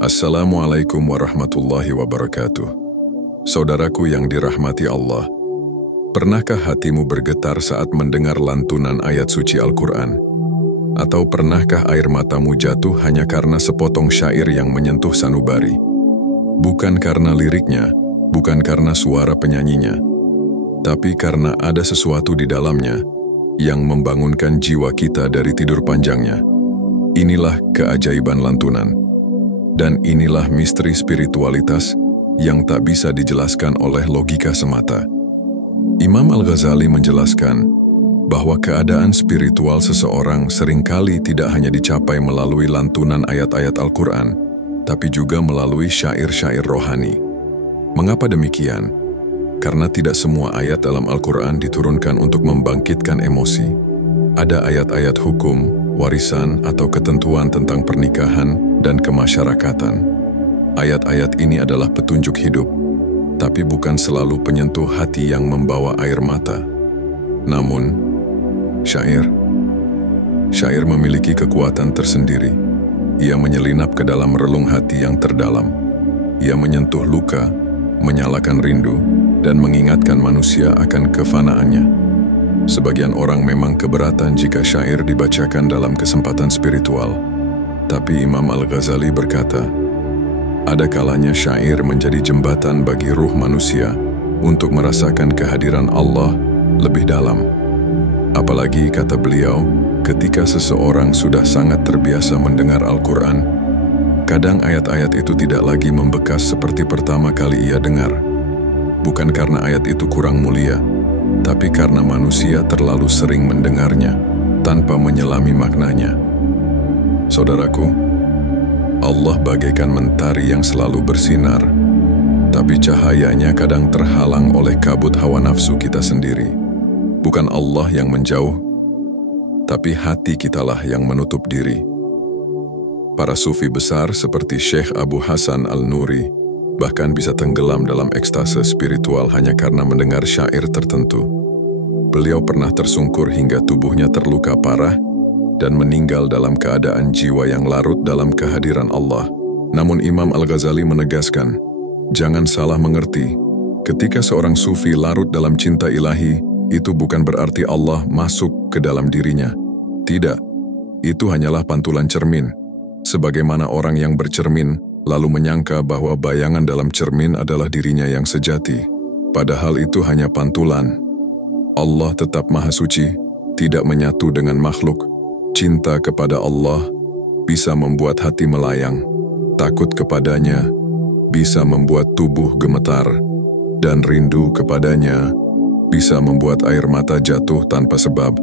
Assalamualaikum warahmatullahi wabarakatuh. Saudaraku yang dirahmati Allah, pernahkah hatimu bergetar saat mendengar lantunan ayat suci Al-Quran? Atau pernahkah air matamu jatuh hanya karena sepotong syair yang menyentuh sanubari? Bukan karena liriknya, bukan karena suara penyanyinya, tapi karena ada sesuatu di dalamnya yang membangunkan jiwa kita dari tidur panjangnya. Inilah keajaiban lantunan. Dan inilah misteri spiritualitas yang tak bisa dijelaskan oleh logika semata. Imam Al-Ghazali menjelaskan bahwa keadaan spiritual seseorang seringkali tidak hanya dicapai melalui lantunan ayat-ayat Al-Quran, tapi juga melalui syair-syair rohani. Mengapa demikian? Karena tidak semua ayat dalam Al-Quran diturunkan untuk membangkitkan emosi. Ada ayat-ayat hukum, warisan, atau ketentuan tentang pernikahan dan kemasyarakatan. Ayat-ayat ini adalah petunjuk hidup, tapi bukan selalu penyentuh hati yang membawa air mata. Namun, syair memiliki kekuatan tersendiri. Ia menyelinap ke dalam relung hati yang terdalam. Ia menyentuh luka, menyalakan rindu, dan mengingatkan manusia akan kefanaannya. Sebagian orang memang keberatan jika syair dibacakan dalam kesempatan spiritual. Tapi Imam Al-Ghazali berkata, ada kalanya syair menjadi jembatan bagi ruh manusia untuk merasakan kehadiran Allah lebih dalam. Apalagi, kata beliau, ketika seseorang sudah sangat terbiasa mendengar Al-Quran, kadang ayat-ayat itu tidak lagi membekas seperti pertama kali ia dengar. Bukan karena ayat itu kurang mulia, tapi karena manusia terlalu sering mendengarnya tanpa menyelami maknanya. Saudaraku, Allah bagaikan mentari yang selalu bersinar, tapi cahayanya kadang terhalang oleh kabut hawa nafsu kita sendiri. Bukan Allah yang menjauh, tapi hati kitalah yang menutup diri. Para sufi besar seperti Syekh Abu Hasan Al-Nuri bahkan bisa tenggelam dalam ekstase spiritual hanya karena mendengar syair tertentu. Beliau pernah tersungkur hingga tubuhnya terluka parah dan meninggal dalam keadaan jiwa yang larut dalam kehadiran Allah. Namun Imam Al-Ghazali menegaskan, jangan salah mengerti, ketika seorang sufi larut dalam cinta ilahi, itu bukan berarti Allah masuk ke dalam dirinya. Tidak, itu hanyalah pantulan cermin. Sebagaimana orang yang bercermin, lalu menyangka bahwa bayangan dalam cermin adalah dirinya yang sejati. Padahal itu hanya pantulan. Allah tetap Maha Suci, tidak menyatu dengan makhluk. Cinta kepada Allah bisa membuat hati melayang, takut kepadanya bisa membuat tubuh gemetar, dan rindu kepadanya bisa membuat air mata jatuh tanpa sebab.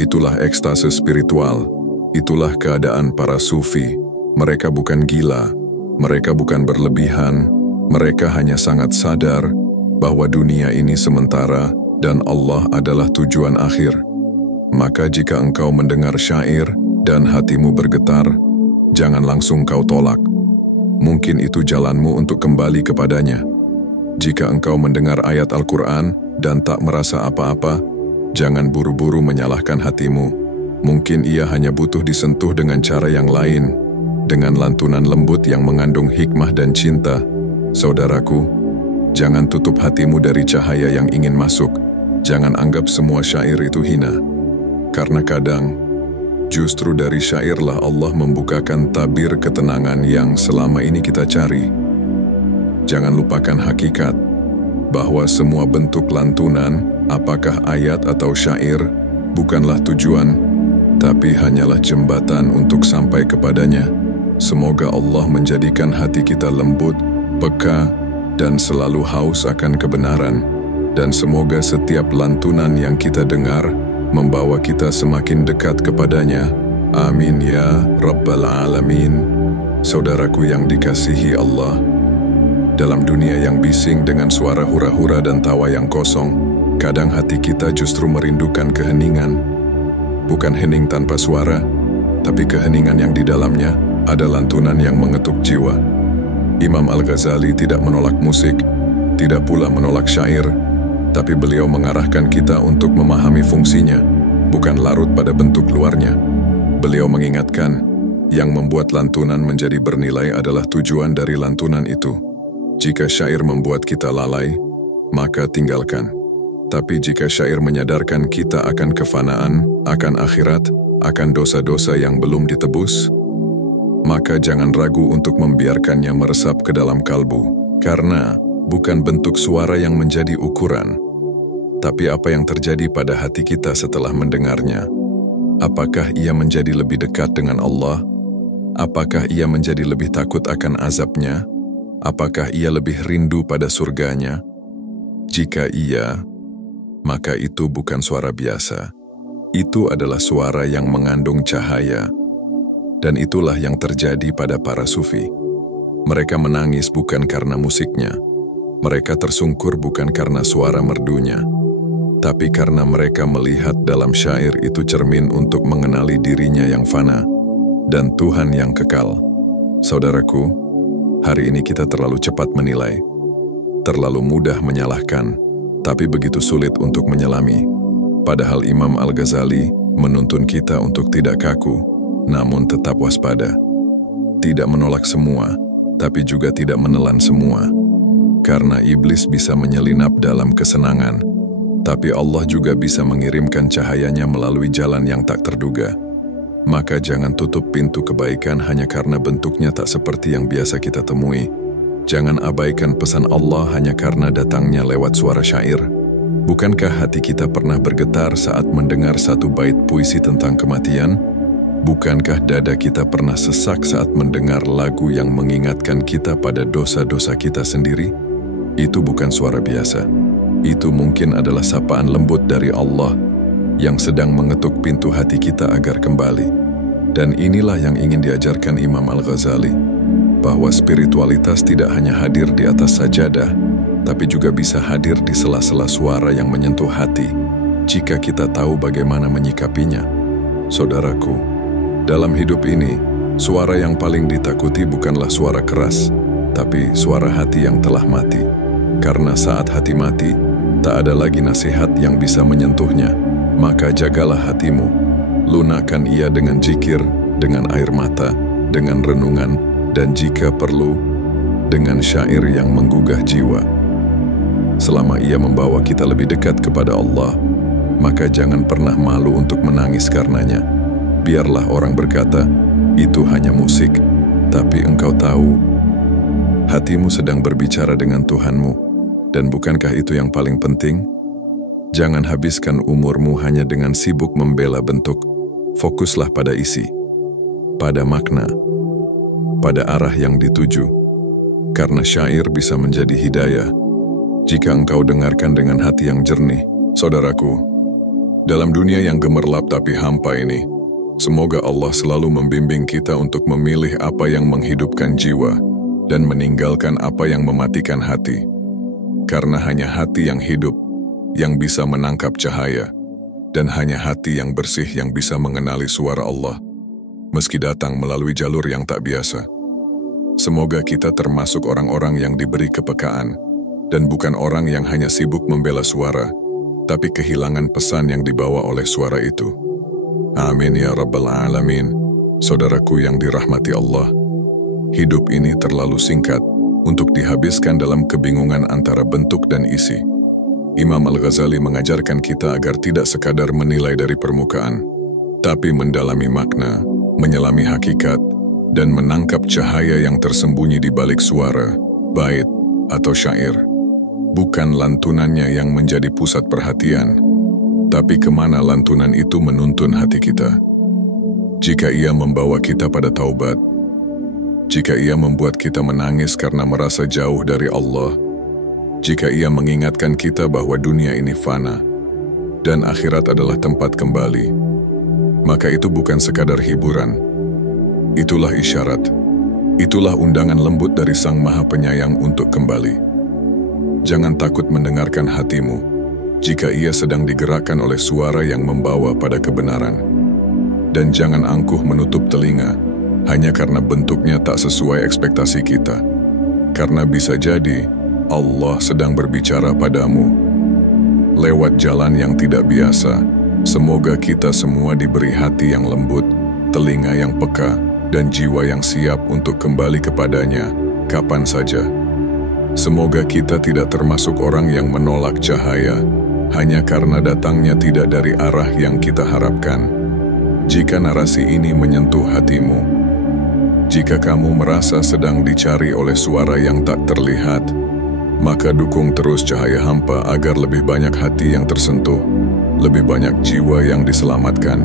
Itulah ekstase spiritual, itulah keadaan para sufi. Mereka bukan gila, mereka bukan berlebihan, mereka hanya sangat sadar bahwa dunia ini sementara dan Allah adalah tujuan akhir. Maka jika engkau mendengar syair dan hatimu bergetar, jangan langsung kau tolak. Mungkin itu jalanmu untuk kembali kepadanya. Jika engkau mendengar ayat Al-Quran dan tak merasa apa-apa, jangan buru-buru menyalahkan hatimu. Mungkin ia hanya butuh disentuh dengan cara yang lain, dengan lantunan lembut yang mengandung hikmah dan cinta. Saudaraku, jangan tutup hatimu dari cahaya yang ingin masuk. Jangan anggap semua syair itu hina. Karena kadang, justru dari syairlah Allah membukakan tabir ketenangan yang selama ini kita cari. Jangan lupakan hakikat, bahwa semua bentuk lantunan, apakah ayat atau syair, bukanlah tujuan, tapi hanyalah jembatan untuk sampai kepadanya. Semoga Allah menjadikan hati kita lembut, peka, dan selalu haus akan kebenaran. Dan semoga setiap lantunan yang kita dengar membawa kita semakin dekat kepadanya. Amin ya Rabbal Alamin. Saudaraku yang dikasihi Allah, dalam dunia yang bising dengan suara hura-hura dan tawa yang kosong, kadang hati kita justru merindukan keheningan. Bukan hening tanpa suara, tapi keheningan yang di dalamnya ada lantunan yang mengetuk jiwa. Imam Al-Ghazali tidak menolak musik, tidak pula menolak syair, tapi beliau mengarahkan kita untuk memahami fungsinya, bukan larut pada bentuk luarnya. Beliau mengingatkan, Yang membuat lantunan menjadi bernilai adalah tujuan dari lantunan itu. Jika syair membuat kita lalai, maka tinggalkan. Tapi jika syair menyadarkan kita akan kefanaan, akan akhirat, akan dosa-dosa yang belum ditebus, maka jangan ragu untuk membiarkannya meresap ke dalam kalbu. Karena bukan bentuk suara yang menjadi ukuran, tapi apa yang terjadi pada hati kita setelah mendengarnya. Apakah ia menjadi lebih dekat dengan Allah? Apakah ia menjadi lebih takut akan azabnya? Apakah ia lebih rindu pada surganya? Jika iya, maka itu bukan suara biasa. Itu adalah suara yang mengandung cahaya. Dan itulah yang terjadi pada para sufi. Mereka menangis bukan karena musiknya. Mereka tersungkur bukan karena suara merdunya, tapi karena mereka melihat dalam syair itu cermin untuk mengenali dirinya yang fana dan Tuhan yang kekal. Saudaraku, hari ini kita terlalu cepat menilai, terlalu mudah menyalahkan, tapi begitu sulit untuk menyelami. Padahal Imam Al-Ghazali menuntun kita untuk tidak kaku, namun tetap waspada. Tidak menolak semua, tapi juga tidak menelan semua. Karena iblis bisa menyelinap dalam kesenangan, tapi Allah juga bisa mengirimkan cahayanya melalui jalan yang tak terduga. Maka jangan tutup pintu kebaikan hanya karena bentuknya tak seperti yang biasa kita temui. Jangan abaikan pesan Allah hanya karena datangnya lewat suara syair. Bukankah hati kita pernah bergetar saat mendengar satu bait puisi tentang kematian? Bukankah dada kita pernah sesak saat mendengar lagu yang mengingatkan kita pada dosa-dosa kita sendiri? Itu bukan suara biasa. Itu mungkin adalah sapaan lembut dari Allah yang sedang mengetuk pintu hati kita agar kembali. Dan inilah yang ingin diajarkan Imam Al-Ghazali, bahwa spiritualitas tidak hanya hadir di atas sajadah, tapi juga bisa hadir di sela-sela suara yang menyentuh hati, jika kita tahu bagaimana menyikapinya. Saudaraku, dalam hidup ini, suara yang paling ditakuti bukanlah suara keras, tapi suara hati yang telah mati. Karena saat hati mati, tak ada lagi nasihat yang bisa menyentuhnya. Maka jagalah hatimu, lunakkan ia dengan zikir, dengan air mata, dengan renungan, dan jika perlu, dengan syair yang menggugah jiwa. Selama ia membawa kita lebih dekat kepada Allah, maka jangan pernah malu untuk menangis karenanya. Biarlah orang berkata, itu hanya musik, tapi engkau tahu, hatimu sedang berbicara dengan Tuhanmu, dan bukankah itu yang paling penting? Jangan habiskan umurmu hanya dengan sibuk membela bentuk, fokuslah pada isi, pada makna, pada arah yang dituju, karena syair bisa menjadi hidayah, jika engkau dengarkan dengan hati yang jernih. Saudaraku, dalam dunia yang gemerlap tapi hampa ini, semoga Allah selalu membimbing kita untuk memilih apa yang menghidupkan jiwa dan meninggalkan apa yang mematikan hati. Karena hanya hati yang hidup yang bisa menangkap cahaya, dan hanya hati yang bersih yang bisa mengenali suara Allah, meski datang melalui jalur yang tak biasa. Semoga kita termasuk orang-orang yang diberi kepekaan, dan bukan orang yang hanya sibuk membela suara, tapi kehilangan pesan yang dibawa oleh suara itu. Amin ya Rabbal Alamin. Saudaraku yang dirahmati Allah, hidup ini terlalu singkat untuk dihabiskan dalam kebingungan antara bentuk dan isi. Imam Al-Ghazali mengajarkan kita agar tidak sekadar menilai dari permukaan, tapi mendalami makna, menyelami hakikat, dan menangkap cahaya yang tersembunyi di balik suara, bait, atau syair. Bukan lantunannya yang menjadi pusat perhatian, tapi kemana lantunan itu menuntun hati kita. Jika ia membawa kita pada taubat, jika ia membuat kita menangis karena merasa jauh dari Allah, jika ia mengingatkan kita bahwa dunia ini fana, dan akhirat adalah tempat kembali, maka itu bukan sekadar hiburan. Itulah isyarat, itulah undangan lembut dari Sang Maha Penyayang untuk kembali. Jangan takut mendengarkan hatimu, jika ia sedang digerakkan oleh suara yang membawa pada kebenaran. Dan jangan angkuh menutup telinga, hanya karena bentuknya tak sesuai ekspektasi kita. Karena bisa jadi, Allah sedang berbicara padamu lewat jalan yang tidak biasa. Semoga kita semua diberi hati yang lembut, telinga yang peka, dan jiwa yang siap untuk kembali kepadanya kapan saja. Semoga kita tidak termasuk orang yang menolak cahaya hanya karena datangnya tidak dari arah yang kita harapkan. Jika narasi ini menyentuh hatimu, jika kamu merasa sedang dicari oleh suara yang tak terlihat, maka dukung terus Cahaya Hampa agar lebih banyak hati yang tersentuh, lebih banyak jiwa yang diselamatkan.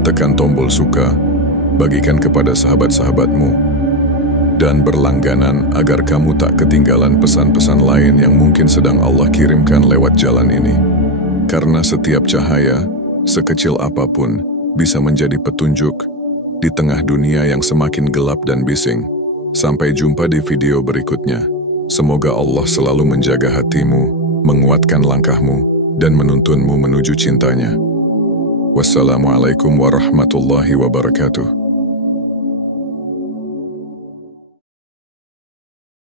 Tekan tombol suka, bagikan kepada sahabat-sahabatmu, dan berlangganan agar kamu tak ketinggalan pesan-pesan lain yang mungkin sedang Allah kirimkan lewat jalan ini. Karena setiap cahaya, sekecil apapun, bisa menjadi petunjuk di tengah dunia yang semakin gelap dan bising. Sampai jumpa di video berikutnya. Semoga Allah selalu menjaga hatimu, menguatkan langkahmu, dan menuntunmu menuju cintanya. Wassalamualaikum warahmatullahi wabarakatuh.